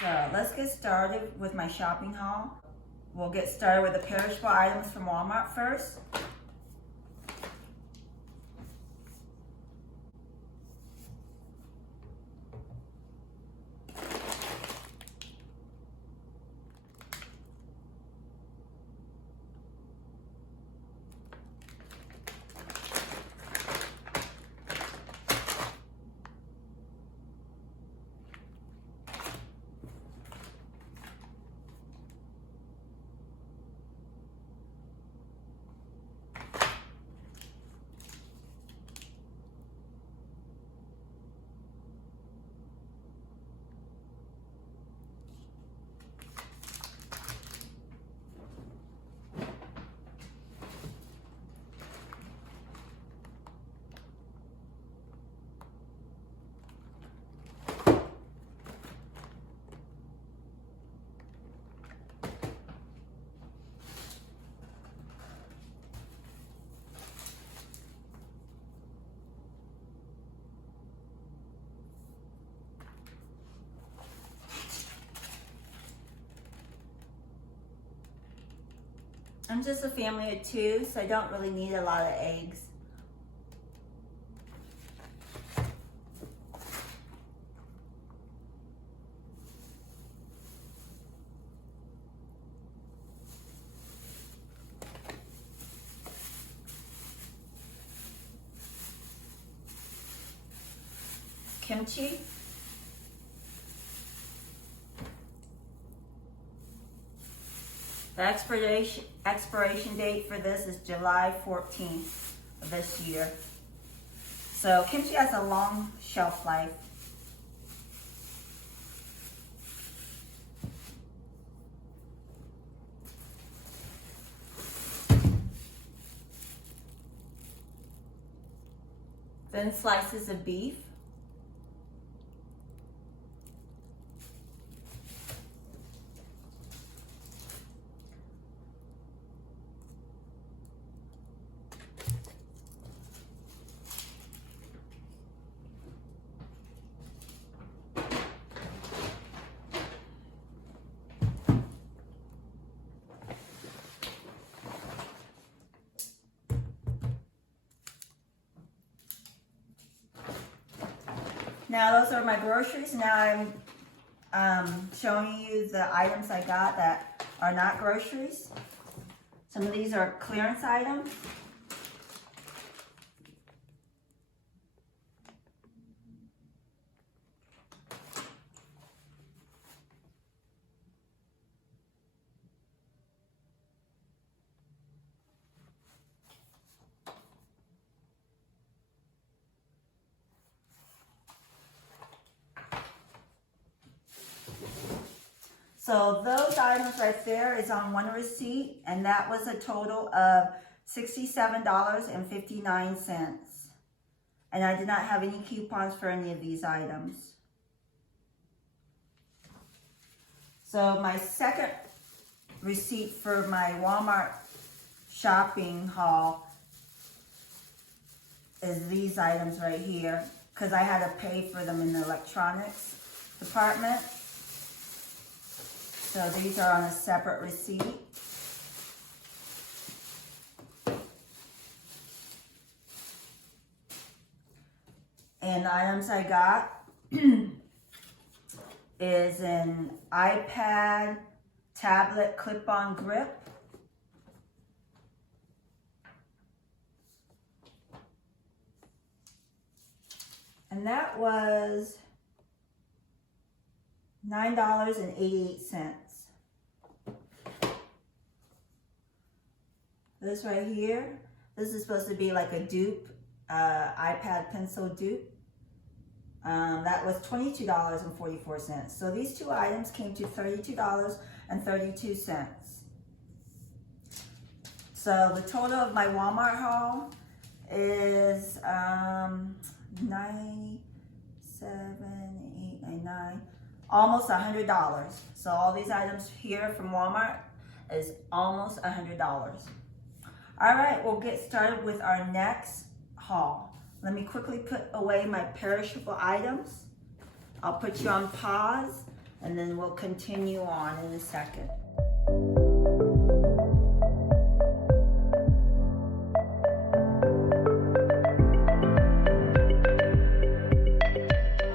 So let's get started with my shopping haul. We'll get started with the perishable items from Walmart first. I'm just a family of 2, so I don't really need a lot of eggs. Kimchi. The expiration date for this is July 14th of this year. So kimchi has a long shelf life. Thin slices of beef. Now those are my groceries. Now I'm showing you the items I got that are not groceries. Some of these are clearance items. So those items right there is on one receipt, and that was a total of $67.59. And I did not have any coupons for any of these items. So my second receipt for my Walmart shopping haul is these items right here, because I had to pay for them in the electronics department. So these are on a separate receipt. And the items I got is an iPad, tablet, clip-on grip. And that was $9.88. This right here, this is supposed to be like a dupe, iPad pencil dupe. That was $22.44. So these two items came to $32.32. So the total of my Walmart haul is 9, 7, 8, 9, 9, almost $100. So all these items here from Walmart is almost $100. All right, we'll get started with our next haul. Let me quickly put away my perishable items. I'll put you on pause and then we'll continue on in a second.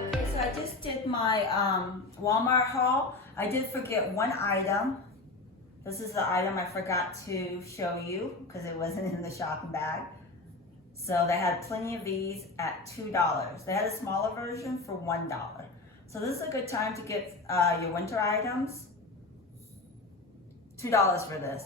Okay, so I just did my Walmart haul. I did forget one item. This is the item I forgot to show you because it wasn't in the shopping bag. So they had plenty of these at $2. They had a smaller version for $1. So this is a good time to get your winter items. $2 for this.